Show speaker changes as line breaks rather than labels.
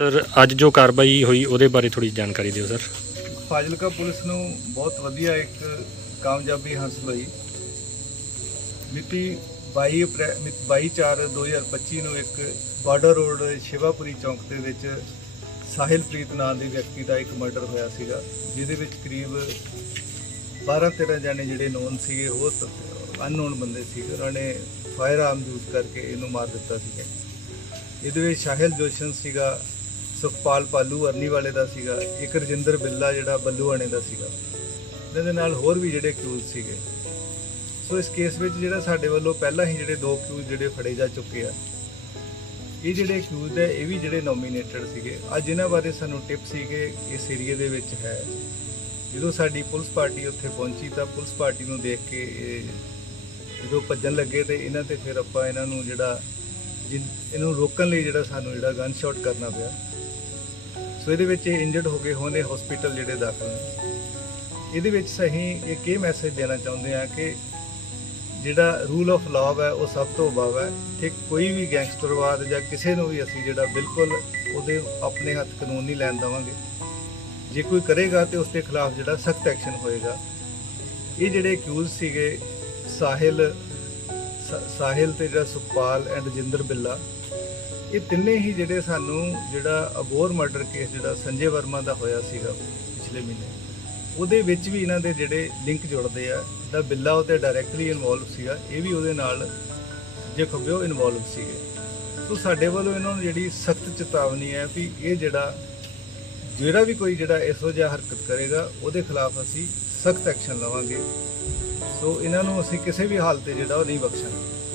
Sir, ਅੱਜ ਜੋ ਕਾਰਵਾਈ ਹੋਈ, ਉਹਦੇ ਬਾਰੇ ਥੋੜੀ ਜਾਣਕਾਰੀ ਦਿਓ, ਸਰ।
ਫਾਜ਼ਿਲਕਾ ਪੁਲਿਸ ਨੂੰ ਬਹੁਤ ਵਧੀਆ ਇੱਕ ਕਾਮਯਾਬੀ ਹਾਸਲ ਹੋਈ। ਮਿਤੀ 22 ਅਪ੍ਰੈਲ ਮਿਤੀ 22/4/2025 ਨੂੰ ਇੱਕ ਬਾਰਡਰ ਰੋਡ ਸ਼ਿਵਾਪੁਰੀ ਚੌਂਕ ਦੇ ਵਿੱਚ ਸਾਹਿਲਪ੍ਰੀਤ ਨਾਂ ਦੇ ਵਿਅਕਤੀ ਦਾ ਇੱਕ ਮਰਡਰ ਹੋਇਆ ਸੀਗਾ, ਜਿਹਦੇ ਵਿੱਚ ਕਰੀਬ 12-13 ਜਾਣੇ ਜਿਹੜੇ ਨੋਨ ਸੀਗੇ, ਉਹ ਅਨਨੋਨ ਬੰਦੇ ਸੀਗੇ। ਉਹਨਾਂ ਨੇ ਫਾਇਰ ਆਰਮ ਯੂਜ਼ ਕਰਕੇ ਇਹਨੂੰ ਮਾਰ ਦਿੱਤਾ ਸੀਗਾ। ਇਹਦੇ ਵਿੱਚ ਸ਼ਾਹਿਲ ਜੋਸ਼ਨ ਸੀਗਾ ਸੁਖਪਾਲ ਪਾਲੂ ਅਰਨੀ ਵਾਲੇ ਦਾ ਸੀਗਾ, ਇੱਕ ਰਜਿੰਦਰ ਬਿੱਲਾ ਜਿਹੜਾ ਬੱਲੂਆਣੇ ਦਾ ਸੀਗਾ। ਇਹਨਾਂ ਦੇ ਨਾਲ ਹੋਰ ਵੀ ਜਿਹੜੇ ਕਿਊਜ਼ ਸੀਗੇ। ਸੋ ਇਸ ਕੇਸ ਵਿੱਚ ਜਿਹੜਾ ਸਾਡੇ ਵੱਲੋਂ ਪਹਿਲਾਂ ਹੀ ਜਿਹੜੇ ਦੋ ਕਿਊਜ਼ ਜਿਹੜੇ ਫੜੇ ਜਾ ਚੁੱਕੇ ਆ, ਇਹ ਜਿਹੜੇ ਕਿਊਜ਼ ਹੈ ਇਹ ਵੀ ਜਿਹੜੇ ਨੋਮੀਨੇਟਡ ਸੀਗੇ। ਅੱਜ ਇਹਨਾਂ ਬਾਰੇ ਸਾਨੂੰ ਟਿਪ ਸੀਗੇ, ਇਸ ਏਰੀਏ ਦੇ ਵਿੱਚ ਹੈ। ਜਦੋਂ ਸਾਡੀ ਪੁਲਿਸ ਪਾਰਟੀ ਉੱਥੇ ਪਹੁੰਚੀ ਤਾਂ ਪੁਲਿਸ ਪਾਰਟੀ ਨੂੰ ਦੇਖ ਕੇ ਇਹ ਜਦੋਂ ਭੱਜਣ ਲੱਗੇ ਤੇ ਇਹਨਾਂ ਤੇ ਫਿਰ ਆਪਾਂ ਇਹਨਾਂ ਨੂੰ ਜਿਹੜਾ ਜਿਨ- ਇਹਨੂੰ ਰੋਕਣ ਲਈ ਜਿਹੜਾ ਸਾਨੂੰ ਜਿਹੜਾ ਗਨ ਸ਼ਾਟ ਕਰਨਾ ਪਿਆ। ਸੋ ਇਹਦੇ ਵਿੱਚ ਇਹ ਇੰਜਰਡ ਹੋ ਗਏ ਹੋਣੇ ਹਸਪੀਟਲ ਜਿਹੜੇ ਦਾਖਲ ਨੇ। ਇਹਦੇ ਵਿੱਚ ਸਹੀ ਇੱਕ ਇਹ ਮੈਸੇਜ ਦੇਣਾ ਚਾਹੁੰਦੇ ਆ ਕਿ ਜਿਹੜਾ ਰੂਲ ਆਫ ਲਾਅ ਹੈ, ਉਹ ਸਭ ਤੋਂ ਅਬਵ ਹੈ ਕਿ ਕੋਈ ਵੀ ਗੈਂਗਸਟਰਵਾਦ ਜਾਂ ਕਿਸੇ ਨੂੰ ਵੀ ਅਸੀਂ ਜਿਹੜਾ ਬਿਲਕੁਲ ਉਹਦੇ ਆਪਣੇ ਹੱਥ ਕਾਨੂੰਨ ਨਹੀਂ ਲੈਣ ਦੇਵਾਂਗੇ। ਜੇ ਕੋਈ ਕਰੇਗਾ ਤੇ ਉਸ ਦੇ ਖਿਲਾਫ ਜਿਹੜਾ ਸਖਤ ਐਕਸ਼ਨ ਹੋਏਗਾ। ਇਹ ਜਿਹੜੇ ਅਕਿਊਜ਼ ਸੀਗੇ, ਸਾਹਿਲ ਸਾਹਿਲ ਤੇ ਜਿਹੜਾ ਸੁਖਪਾਲ ਐਂਡ ਜਿੰਦਰ ਬਿੱਲਾ, ਇਹ ਤਿੰਨੇ ਹੀ ਜਿਹੜੇ ਸਾਨੂੰ ਜਿਹੜਾ ਅਬੋਰ ਮਰਡਰ ਕੇਸ ਜਿਹੜਾ ਸੰਜੇ ਵਰਮਾ ਦਾ ਹੋਇਆ ਸੀਗਾ ਪਿਛਲੇ ਮਹੀਨੇ, ਉਹਦੇ ਵਿੱਚ ਵੀ ਇਹਨਾਂ ਦੇ ਜਿਹੜੇ ਲਿੰਕ ਜੁੜਦੇ ਆ, ਦਾ ਬਿੱਲਾ ਉਹਦੇ ਡਾਇਰੈਕਟਲੀ ਇਨਵੋਲਵ ਸੀਗਾ, ਇਹ ਵੀ ਉਹਦੇ ਨਾਲ ਜੇ ਖੱਬਿਓ ਇਨਵੋਲਵ ਸੀਗੇ। ਸੋ ਸਾਡੇ ਵੱਲੋਂ ਇਹਨਾਂ ਨੂੰ ਜਿਹੜੀ ਸਖਤ ਚੇਤਾਵਨੀ ਹੈ ਵੀ ਇਹ ਜਿਹੜਾ ਜਿਹੜਾ ਵੀ ਕੋਈ ਜਿਹੜਾ ਇਹੋ ਜਿਹਾ ਹਰਕਤ ਕਰੇਗਾ, ਉਹਦੇ ਖਿਲਾਫ ਅਸੀਂ ਸਖਤ ਐਕਸ਼ਨ ਲਵਾਂਗੇ। ਸੋ ਇਹਨਾਂ ਨੂੰ ਅਸੀਂ ਕਿਸੇ ਵੀ ਹਾਲਤ ਤੇ ਜਿਹੜਾ ਉਹ ਨਹੀਂ ਬਖਸ਼ਾਂਗੇ।